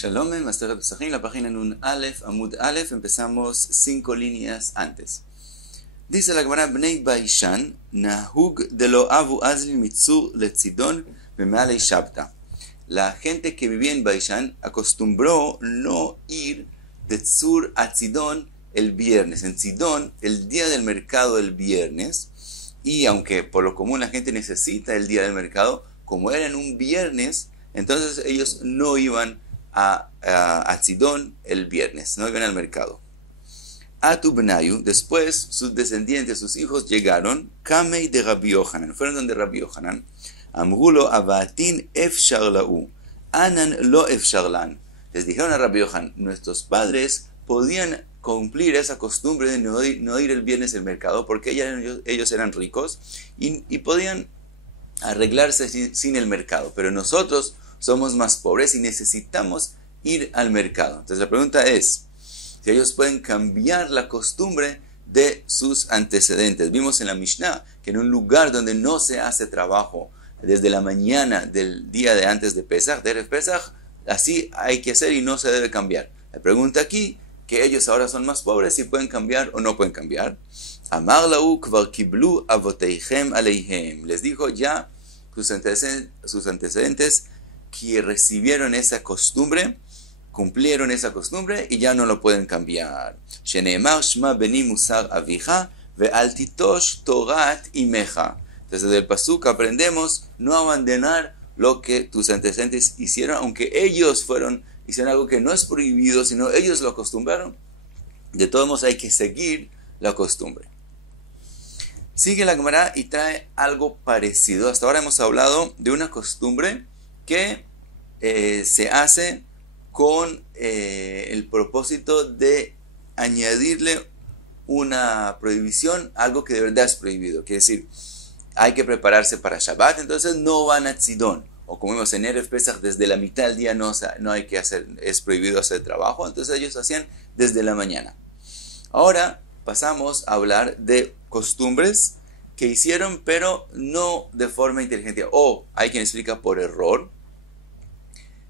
Shalom, Masechet Pesachim, la página Nun Aleph, Amud Aleph, empezamos 5 líneas antes. Dice la Gemara, Bnei Baishan, Nahug de lo Avu Azli Mitzur Letzidon, Bemealei Shabta. La gente que vivía en Baishan acostumbró no ir de Tzur a Tzidon el viernes. En Tzidon, el día del mercado el viernes, y aunque por lo común la gente necesita el día del mercado, como era en un viernes, entonces ellos no iban a Tzidon el viernes, no iban al mercado. Atu Benayu, después sus descendientes, sus hijos llegaron, Kamei de Rabbi Yohanan, fueron donde Rabbi Yohanan, Amrulo Abatin Efshar Lau, Anan lo Efsharlan. Les dijeron a Rabbi Yohanan, nuestros padres podían cumplir esa costumbre de no ir el viernes al mercado porque ellos eran ricos y podían arreglarse sin el mercado, pero nosotros somos más pobres y necesitamos ir al mercado. Entonces la pregunta es si ellos pueden cambiar la costumbre de sus antecedentes. Vimos en la Mishnah que en un lugar donde no se hace trabajo desde la mañana del día de antes de Pesach, de Erev Pesach, así hay que hacer y no se debe cambiar. La pregunta aquí, que ellos ahora son más pobres, si pueden cambiar o no pueden cambiar. Amar lau kvar kiblu avoteichem aleihem. Les dijo ya sus antecedentes que recibieron esa costumbre, cumplieron esa costumbre y ya no lo pueden cambiar. Sheneemar shma beni musar avija ve'al titosh torat imeja. Desde el pasuk aprendemos no abandonar lo que tus antecedentes hicieron, aunque ellos hicieron algo que no es prohibido, sino ellos lo acostumbraron. De todos modos hay que seguir la costumbre. Sigue la Gemara y trae algo parecido. Hasta ahora hemos hablado de una costumbre que se hace con el propósito de añadirle una prohibición a algo que de verdad es prohibido. Quiere decir, hay que prepararse para Shabbat, entonces no van a Tzidon. O como vimos en Erev Pesach, desde la mitad del día no hay que hacer, es prohibido hacer trabajo, entonces ellos hacían desde la mañana. Ahora pasamos a hablar de costumbres que hicieron, pero no de forma inteligente. O hay quien explica por error.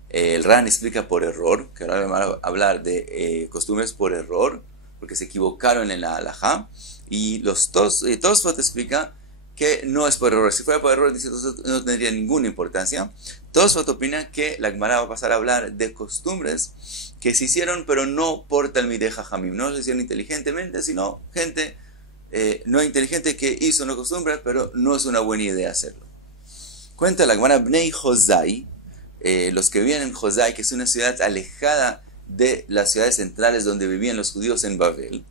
El Ran explica por error, que ahora vamos a hablar de costumbres por error, porque se equivocaron en la halajá. Y Tosfot explica que no es por error. Si fuera por error, dice, no tendría ninguna importancia. Tosfot opina que la Gemara va a pasar a hablar de costumbres que se hicieron, pero no por Talmidei Jajamim. No se hicieron inteligentemente, sino gente no inteligente que hizo una costumbre, pero no es una buena idea hacerlo. Cuenta la Gemara, Bnei Josai, los que vivían en Josai, que es una ciudad alejada de las ciudades centrales donde vivían los judíos en Babel,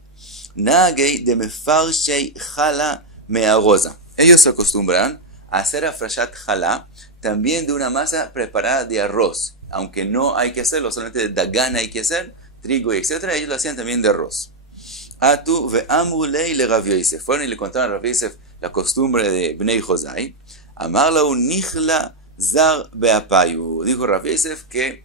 Nagei de Mefarshei Chala Mearoza. Ellos se acostumbran a hacer afrashat chalá, también de una masa preparada de arroz, aunque no hay que hacerlo, solamente de dagan hay que hacer, trigo y etcétera, ellos lo hacían también de arroz. Atu ve'amulei le Rav Yosef. Fueron y le contaron a Rav Yosef la costumbre de Bnei Josai. Amarlau nichla zar beapayu. Dijo Rav Yosef que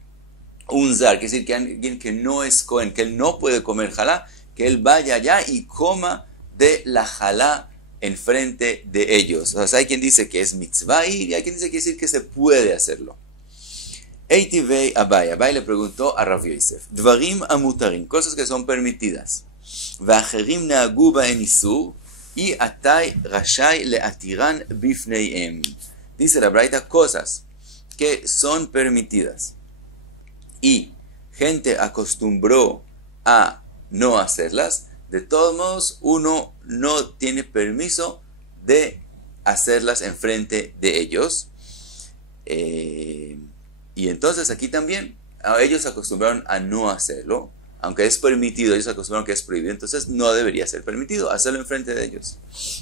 un zar, quiere decir que alguien que no es Cohen, que él no puede comer jalá, que él vaya allá y coma de la jalá enfrente de ellos. O sea, hay quien dice que es mitzvah y hay quien dice que decir que se puede hacerlo. Eitivei Abai. Abai le preguntó a Rav Yosef, Dvarim amutarim, cosas que son permitidas. Vacherim naagu baen isur, y atai rashai leatiran bifneiem. Dice la Braita, cosas que son permitidas y gente acostumbró a no hacerlas. De todos modos, uno no tiene permiso de hacerlas enfrente de ellos. Y entonces aquí también, ellos acostumbraron a no hacerlo. Aunque es permitido, ellos acostumbraron que es prohibido. Entonces no debería ser permitido hacerlo enfrente de ellos.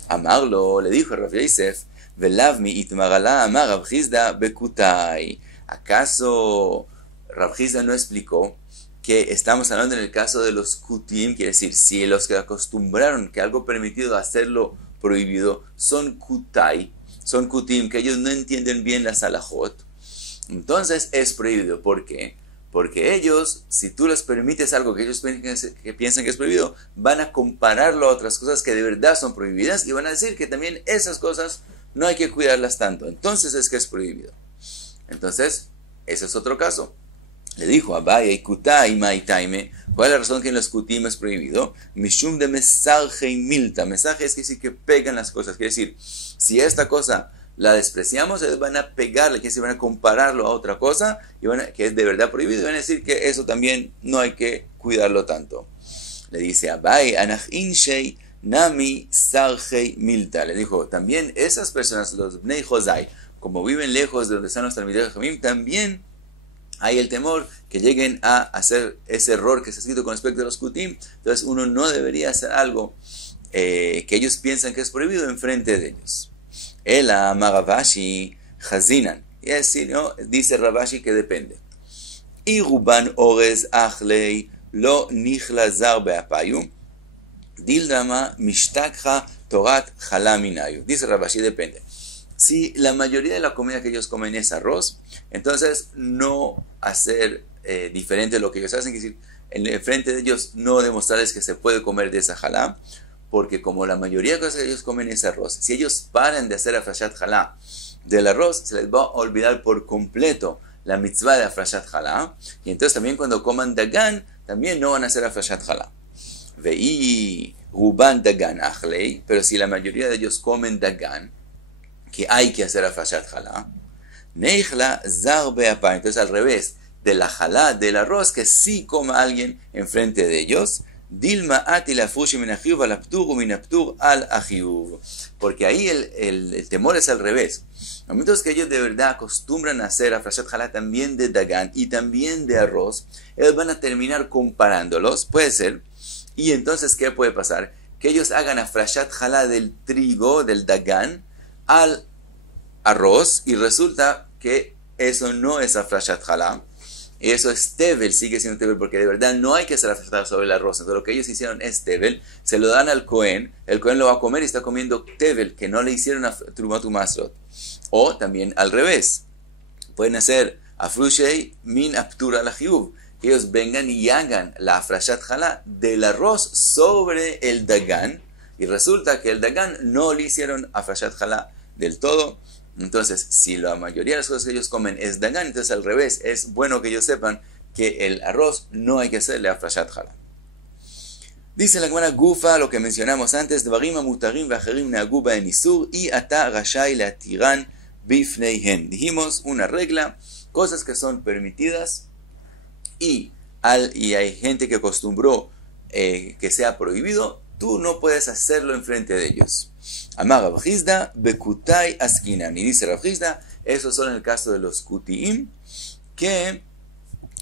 Amarlo, le dijo a Rav Yosef, Velavmi itmagala amar Rav Chizda bekutai. ¿Acaso Rav Chizda no explicó que estamos hablando en el caso de los kutim? Quiere decir, si los que acostumbraron que algo permitido hacerlo prohibido son kutai, son kutim, que ellos no entienden bien la salahot, entonces es prohibido. ¿Por qué? Porque ellos, si tú les permites algo que ellos piensan que es prohibido, van a compararlo a otras cosas que de verdad son prohibidas y van a decir que también esas cosas no hay que cuidarlas tanto. Entonces es que es prohibido. Entonces, ese es otro caso. Le dijo a Abaye, Kutai Maitaime, ¿cuál es la razón que en los Kutim es prohibido? Mishum de mensaje y milta. Mensaje es que decir que pegan las cosas. Quiere decir, si esta cosa la despreciamos, ellos van a pegarle, que se van a compararlo a otra cosa, que es de verdad prohibido, y van a decir que eso también no hay que cuidarlo tanto. Le dice a Abaye, Anach Inshei Nami Sarhei Milta. Le dijo, también esas personas, los Bnei Josai, como viven lejos de donde están los Talmidei Jajamim, también hay el temor que lleguen a hacer ese error que se ha escrito con respecto a los Kutim. Entonces uno no debería hacer algo que ellos piensan que es prohibido enfrente de ellos. El Ravashi Hazinan. Y es decir, ¿no? Dice Ravashi que depende. Y Ruban Orez Achlei Lo Nichla Zar Beapayu Dildama Mishtakha Torat Halaminayu. Dice Ravashi, depende. Si la mayoría de la comida que ellos comen es arroz, entonces no hacer diferente de lo que ellos hacen, es decir, en frente de ellos no demostrarles que se puede comer de esa jalá, porque como la mayoría de cosas que ellos comen es arroz, si ellos paran de hacer afrashat jalá del arroz, se les va a olvidar por completo la mitzvah de afrashat jalá, y entonces también cuando coman dagan, también no van a hacer afrashat jalá. Veí ruban dagan achlei, pero si la mayoría de ellos comen dagan, que hay que hacer afrashat jalá, neichla zar beapay, entonces al revés, de la jalá, del arroz, que sí coma alguien enfrente de ellos, dilma ati la fushi min achiuv al aptur u min aptur al achiuv, porque ahí el temor es al revés. En momentos que ellos de verdad acostumbran a hacer afrashat jalá también de dagan y también de arroz, ellos van a terminar comparándolos, puede ser, y entonces ¿qué puede pasar? Que ellos hagan afrashat jalá del trigo, del dagan, al arroz, y resulta que eso no es afrashat jalá, y eso es tevel, sigue siendo tevel, porque de verdad no hay que hacer afrashat sobre el arroz. Entonces lo que ellos hicieron es tevel, se lo dan al Cohen, el Cohen lo va a comer y está comiendo tevel, que no le hicieron a Trumat u'Masrot. O también al revés, pueden hacer afrushei min aptur al achiuv, que ellos vengan y hagan la afrashat jalá del arroz sobre el dagan, y resulta que el dagan no le hicieron afrashat jalá del todo. Entonces, si la mayoría de las cosas que ellos comen es dagan, entonces al revés, es bueno que ellos sepan que el arroz no hay que hacerle afrashat jalá. Dice la Gemara Gufa, lo que mencionamos antes, dvarim mutarim v'acherim nehagu b'hen isur y ata rashai leatiran bifneihen. Dijimos una regla, cosas que son permitidas y hay gente que acostumbró que sea prohibido, tú no puedes hacerlo enfrente de ellos. Amar Rav Hizda, Bekutai Askinan. Y dice Rav Hizda, eso solo en el caso de los Kutiim, que,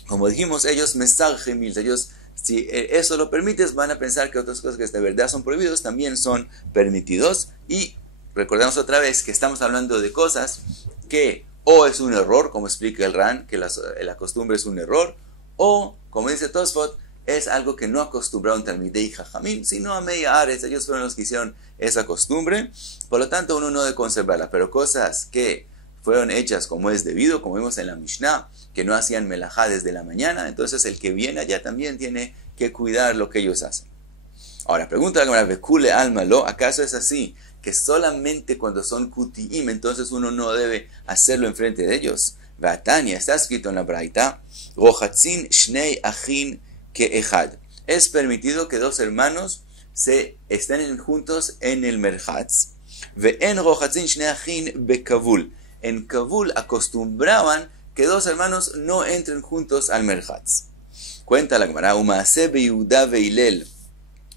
como dijimos, ellos mesarjemil, ellos, si eso lo permites, van a pensar que otras cosas que de verdad son prohibidos también son permitidos. Y recordamos otra vez que estamos hablando de cosas que o es un error, como explica el Ran, que la costumbre es un error, o, como dice Tosfot, es algo que no acostumbraron Talmidei Jajamim, sino a Meya Ares, ellos fueron los que hicieron esa costumbre, por lo tanto uno no debe conservarla, pero cosas que fueron hechas como es debido, como vimos en la Mishnah, que no hacían melajá desde la mañana, entonces el que viene allá también tiene que cuidar lo que ellos hacen. Ahora, pregunta la Gemara, Bekule alma lo, ¿acaso es así? Que solamente cuando son kutiim, entonces uno no debe hacerlo enfrente de ellos. Vatania, está escrito en la Braita, Rochatzin Shnei Achin Ke'echad. Es permitido que dos hermanos se estén juntos en el merhatz. Ve'en Rochatzin Shnei Achin Bekavul. En Kavul acostumbraban que dos hermanos no entren juntos al merhatz. Cuenta la Gemara, Umaase beYehuda veHillel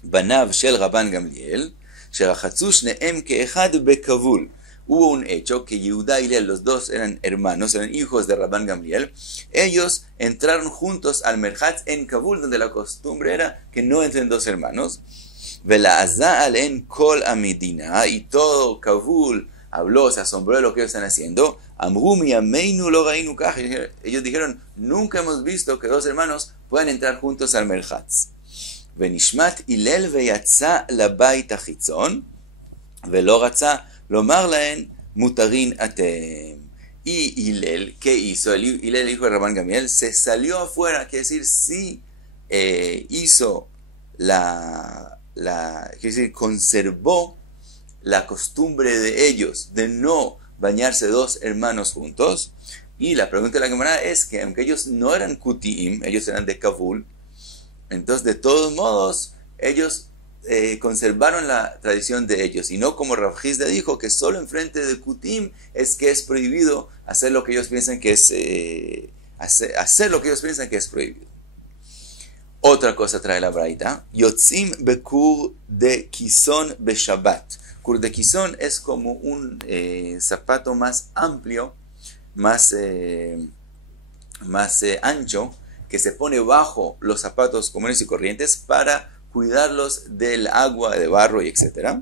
banav shel Rabban Gamliel, sherachatzu shneem ke'echad bekavul. Hubo un hecho que Yehuda y Hillel, los dos eran hermanos, eran hijos de Rabban Gamliel. Ellos entraron juntos al merhatz en Kabul, donde la costumbre era que no entren dos hermanos. Vela'azá alen kol amidina, y todo Kabul habló, se asombró de lo que ellos están haciendo. Amru miyameinu lo rainu kach. Ellos dijeron, nunca hemos visto que dos hermanos puedan entrar juntos al merhatz. Venishmat Hillel veyatza labait hachitzon, velo ratza lomar laen mutarin atem. Y Hillel, ¿qué hizo? Hillel, hijo de Rabban Gamliel, se salió afuera, quiere decir, sí hizo quiere decir, conservó la costumbre de ellos de no bañarse dos hermanos juntos, Y la pregunta de la Gemara es que aunque ellos no eran Kutiim, ellos eran de Kabul, entonces de todos modos ellos conservaron la tradición de ellos, y no como Rav Hizda dijo que solo enfrente de Kutiim es que es prohibido hacer lo que ellos piensan que es hacer lo que ellos piensan que es prohibido. Otra cosa trae la braita, Yotzim bekur de kison be Shabbat. Kur de kison es como un zapato más amplio, más ancho, que se pone bajo los zapatos comunes y corrientes para cuidarlos del agua, de barro y etc.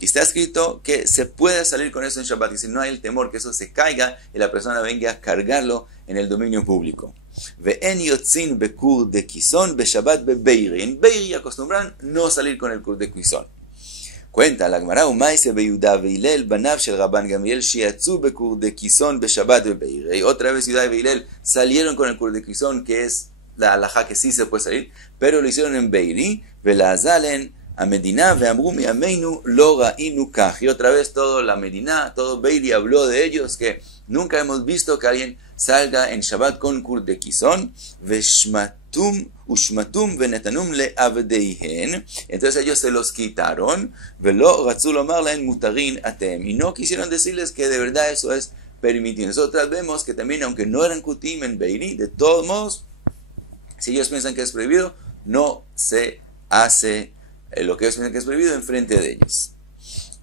Y está escrito que se puede salir con eso en Shabbat, y si no hay el temor que eso se caiga y la persona venga a cargarlo en el dominio público. Ve'en yotzin bekur de kison be Shabbat be Beiri. En Beiri acostumbran no salir con el kur de kison. Cuenta la Gemara, Umaise beyuda veilel banav shel Rabban Gamliel shiatzu bekur de kison be Shabbat be Beiri. Otra vez Yudá y Veilel salieron con el kur de kison, que es la halajá que sí se puede salir, pero lo hicieron en Beiri, velazalen a Medina veamru mi ameinu lo ra'inu kach. Y otra vez todo la Medina, todo Beiri habló de ellos que nunca hemos visto que alguien salga en Shabbat con kur de kison, veshmatum ushmatum venetanum le avdeihen. Entonces ellos se los quitaron, velo ratzu lomar lahen mutarin atem, y no quisieron decirles que de verdad eso es permitido. Nosotros vemos que también, aunque no eran kutim en Beiri, de todos modos, si ellos piensan que es prohibido, no se hace lo que ellos piensan que es prohibido enfrente de ellos.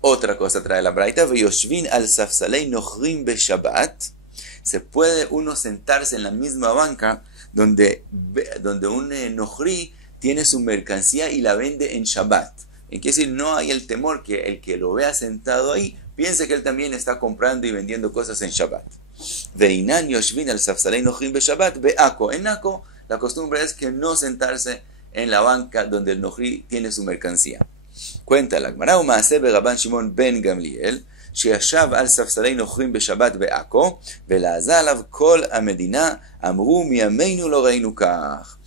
Otra cosa trae la braita, veyoshvin al safsalei nochrim be Shabbat. Se puede uno sentarse en la misma banca donde un nochri tiene su mercancía y la vende en Shabbat. Es decir, no hay el temor que el que lo vea sentado ahí piense que él también está comprando y vendiendo cosas en Shabbat. Veinan yoshvin al safsalei nochrim be Shabbat be Ako. En Ako la costumbre es que no sentarse en la banca donde el nochri tiene su mercancía. Cuenta la Gemara, Umaaseh Rabban Shimon ben Gamliel, שישב על ספסלי נוכרים בשבת בעכו, ולעזה עליו כל המדינה, אמרו מימינו לא ראינו כך.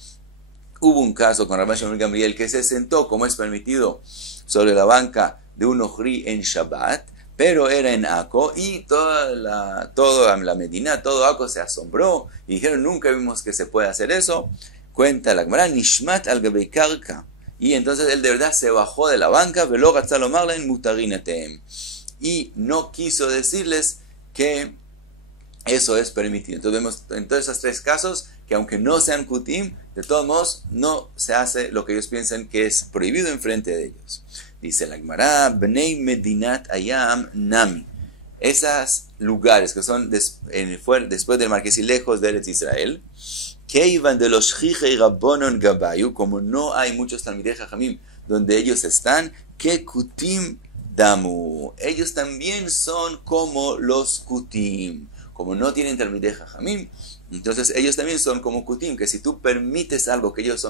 Hubo un caso con Rabban Shimon ben Gamliel que se sentó, como es permitido, sobre la banca de un nochri en Shabbat, pero era en Ako, y toda la Medina, todo Ako se asombró y dijeron, nunca vimos que se puede hacer eso. Cuenta la Gemara, Nishmat al Gabei Karka, y entonces él de verdad se bajó de la banca, Velo Ratzal Omar Lahen Mutarin Atem, y no quiso decirles que eso es permitido. Entonces vemos en todos esos tres casos que aunque no sean kutim, de todos modos no se hace lo que ellos piensan que es prohibido enfrente de ellos. Dice la Gemara, Bnei Medinat Ayam Nami. Esos lugares que son después del Marqués y lejos de Eretz Israel, Keivan de los Shijei Rabbonon Gabayu, como no hay muchos Talmidei Jajamim donde ellos están, que kutim damu. Ellos también son como los kutim. Como no tienen Talmidei Jajamim, entonces ellos también son como kutim, que si tú permites algo que ellos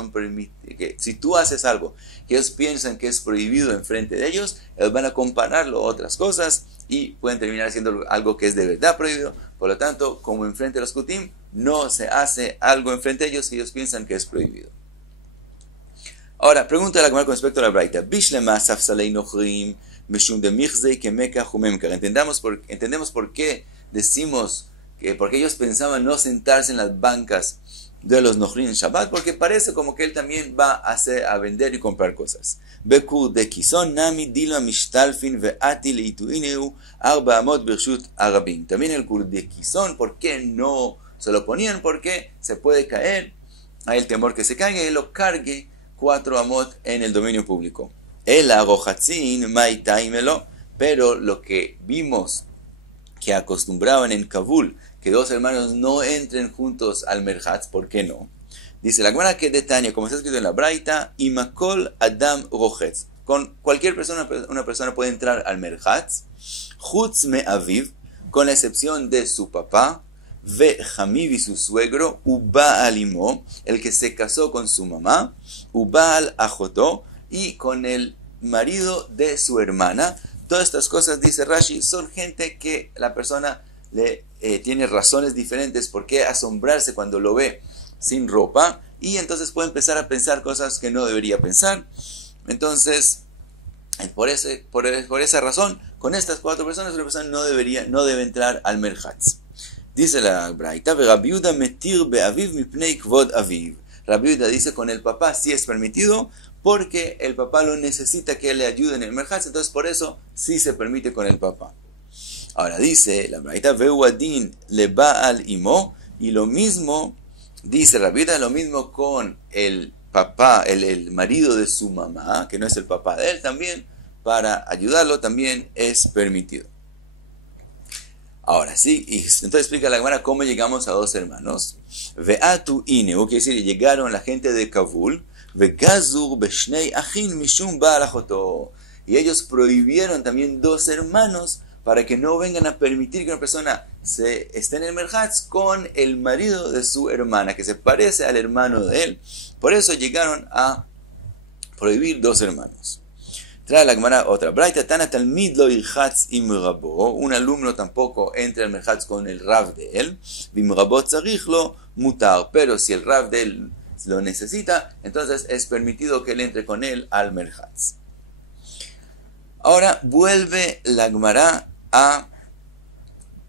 si tú haces algo que ellos piensan que es prohibido enfrente de ellos van a compararlo a otras cosas y pueden terminar haciendo algo que es de verdad prohibido. Por lo tanto, como enfrente de los kutim, no se hace algo enfrente de ellos que ellos piensan que es prohibido. Ahora, pregunta la Gemara con respecto a la braita. Bishlema safsalei nochrim meshum de michzei kemekach umemkar. Entendemos por qué decimos que porque ellos pensaban no sentarse en las bancas de los nochrim en Shabbat, porque parece como que él también va a vender y comprar cosas. Bekur de kison nami dilma mishtalfin ve'ati leituineu arba amot birshut arabim. También el kur de kison, ¿por qué no se lo ponían? Porque se puede caer, hay el temor que se caiga y lo cargue 4 amot en el dominio público. El arohatzin maitaimelo, pero lo que vimos que acostumbraban en Kabul, que 2 hermanos no entren juntos al merhatz, ¿por qué no? Dice la Gemara que de Tania, como está escrito en la braita, imakol adam rochetz. Con cualquier persona, una persona puede entrar al merhatz, chutz me aviv, con la excepción de su papá, ve Hamiv y su suegro, uba alimo, el que se casó con su mamá, uba al ajotó, y con el marido de su hermana. Todas estas cosas, dice Rashi, son gente que la persona tiene razones diferentes por qué asombrarse cuando lo ve sin ropa, y entonces puede empezar a pensar cosas que no debería pensar. Entonces, por esa razón, con estas 4 personas, una persona no debe entrar al merhatz. Dice la Braita, Rabbi Yehuda metir be'aviv mipnei kvod aviv. Rabbi Yehuda dice, con el papá sí es permitido, porque el papá lo necesita que le ayude en el merhatz, entonces por eso sí se permite con el papá. Ahora dice la Braita, Veu adin le ba'al imo, y lo mismo, dice Rabbi Yehuda, lo mismo con el papá, el marido de su mamá, que no es el papá de él, también, para ayudarlo, también es permitido. Ahora sí, y entonces explica la Gemara cómo llegamos a dos hermanos. Ve'atu ineu, quiere decir, llegaron la gente de Kabul, ve'gazur beshnei achin mishum ba'alachoto. Y ellos prohibieron también dos hermanos para que no vengan a permitir que una persona esté en el merhatz con el marido de su hermana, que se parece al hermano de él. Por eso llegaron a prohibir dos hermanos. Trae la Gemara otra. Braita tana talmid lo irhatz im rabo. Un alumno tampoco entra al merhatz con el rab de él. Vim rabo tzarich lo mutar. Pero si el rab de él lo necesita, entonces es permitido que él entre con él al merhatz. Ahora vuelve la Gemara a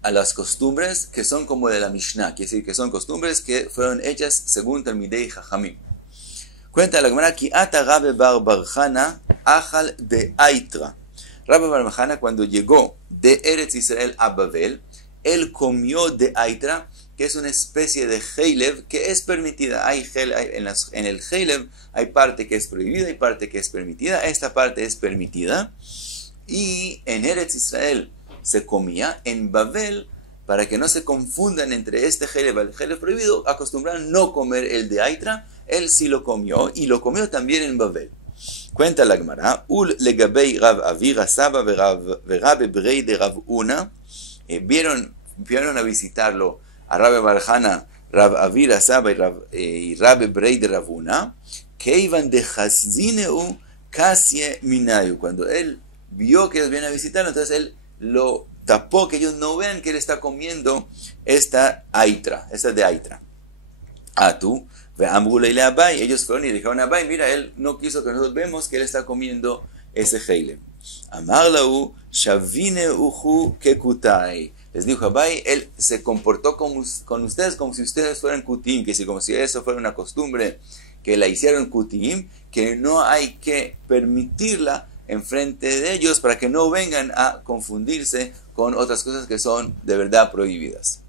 las costumbres que son como de la Mishnah. Quiere decir que son costumbres que fueron hechas según Talmidei Jajamim. Cuenta la Gemara que ata Rabbe bar Barjana ajal de Aitra. Rabbe bar Barjana, cuando llegó de Eretz Israel a Babel, él comió de Aitra, que es una especie de heilev que es permitida. En el heilev hay parte que es prohibida y parte que es permitida. Esta parte es permitida. Y en Eretz Israel se comía. En Babel, para que no se confundan entre este heilev y el heilev prohibido, acostumbran no comer el de Aitra. Él sí lo comió, y lo comió también en Babel. Cuenta la Gemara, ul legabei Rav Avira Saba verabe Brei de Rav Una, vieron a visitarlo a Rabbe Barjana, Rav Avira Saba y Rabbe Brei de Rav Una, keivan de Chazzineu Kasie Minayu. Cuando él vio que ellos vienen a visitarlo, entonces él lo tapó, que ellos no vean que él está comiendo esta de Aitra. Tú. Ellos fueron y dijeron a Abai, mira, él no quiso que nosotros vemos que él está comiendo ese heilev. Amarlau shavine uhu kekutai. Les dijo a Abai, él se comportó con ustedes como si ustedes fueran kutim, que si como si eso fuera una costumbre que la hicieron kutim, que no hay que permitirla enfrente de ellos para que no vengan a confundirse con otras cosas que son de verdad prohibidas.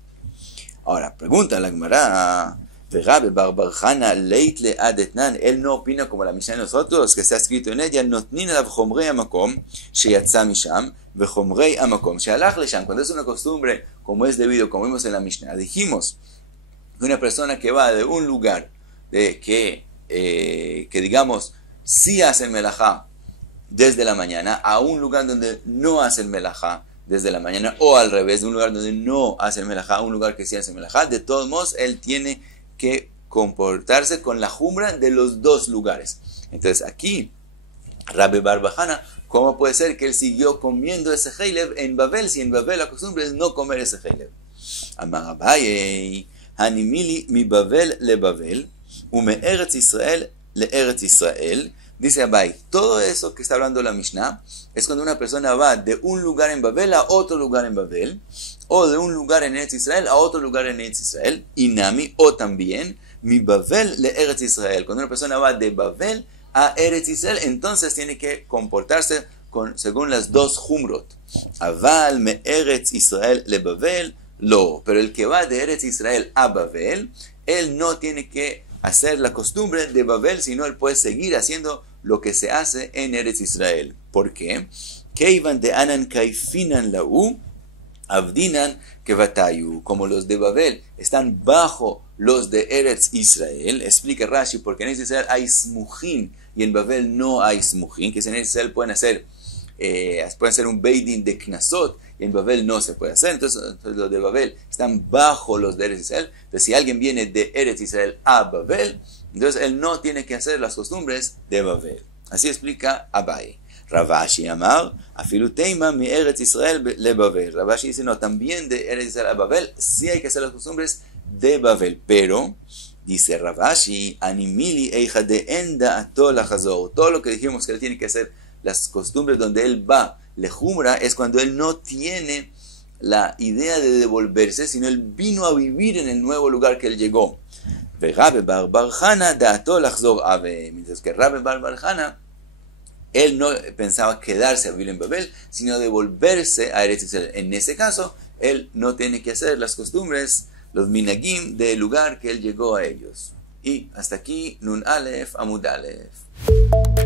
Ahora, pregunta la Gemara. Rabbe bar Barjana leitle adetnan. Él no opina como la Mishnah de nosotros, que está escrito en ella, notnin alav chomrei amakom sheyatza misham vechomrei amakom shehalach lesham. Cuando es una costumbre, como es debido, como vimos en la Mishnah, dijimos que una persona que va de un lugar que digamos, sí hace el melajá desde la mañana, a un lugar donde no hace el melajá desde la mañana, o al revés, de un lugar donde no hace el melajá a un lugar que sí hace el melajá, de todos modos, él tiene que comportarse con la jumbra de los dos lugares. Entonces aquí, Rabbe bar Barjana, ¿cómo puede ser que él siguió comiendo ese heilev en Babel, si en Babel la costumbre es no comer ese heilev? Amar Abaye, Hanimili mi Babel le Babel, ume Eretz Israel le Eretz Israel. Dice Abai, todo eso que está hablando la Mishnah es cuando una persona va de un lugar en Babel a otro lugar en Babel, o de un lugar en Eretz Israel a otro lugar en Eretz Israel, Inami, o también, mi Babel le Eretz Israel. Cuando una persona va de Babel a Eretz Israel, entonces tiene que comportarse según las dos jumrot. Aval me Eretz Israel le Babel, lo. Pero el que va de Eretz Israel a Babel, él no tiene que hacer la costumbre de Babel, sino él puede seguir haciendo lo que se hace en Eretz Israel. ¿Por qué? Keivan de anan kaifinan lau, avdinan kevatayu. Como los de Babel están bajo los de Eretz Israel, explica Rashi, porque en Eretz Israel hay smujín y en Babel no hay smujín, que en Eretz Israel pueden hacer un beidin de knasot, y en Babel no se puede hacer. Entonces los de Babel están bajo los de Eretz Israel. Entonces si alguien viene de Eretz Israel a Babel, entonces él no tiene que hacer las costumbres de Babel. Así explica Abai. Ravashi Amar, afiluteima mi Eretz Israel le Babel. Ravashi dice, no, también de Eretz Israel a Babel sí hay que hacer las costumbres de Babel, pero dice Ravashi, animili eija de enda a toda hazor. Todo lo que dijimos que él tiene que hacer las costumbres donde él va, lejumra, es cuando él no tiene la idea de devolverse, sino él vino a vivir en el nuevo lugar que él llegó. Rabbi bar Hana da'ato lachzor ave. Mientras que Rabbi bar Hana, él no pensaba quedarse a vivir en Babel, sino devolverse a Eretz Israel. En ese caso, él no tiene que hacer las costumbres, los minagim del lugar que él llegó a ellos. Y hasta aquí, Nun Aleph, Amud Aleph.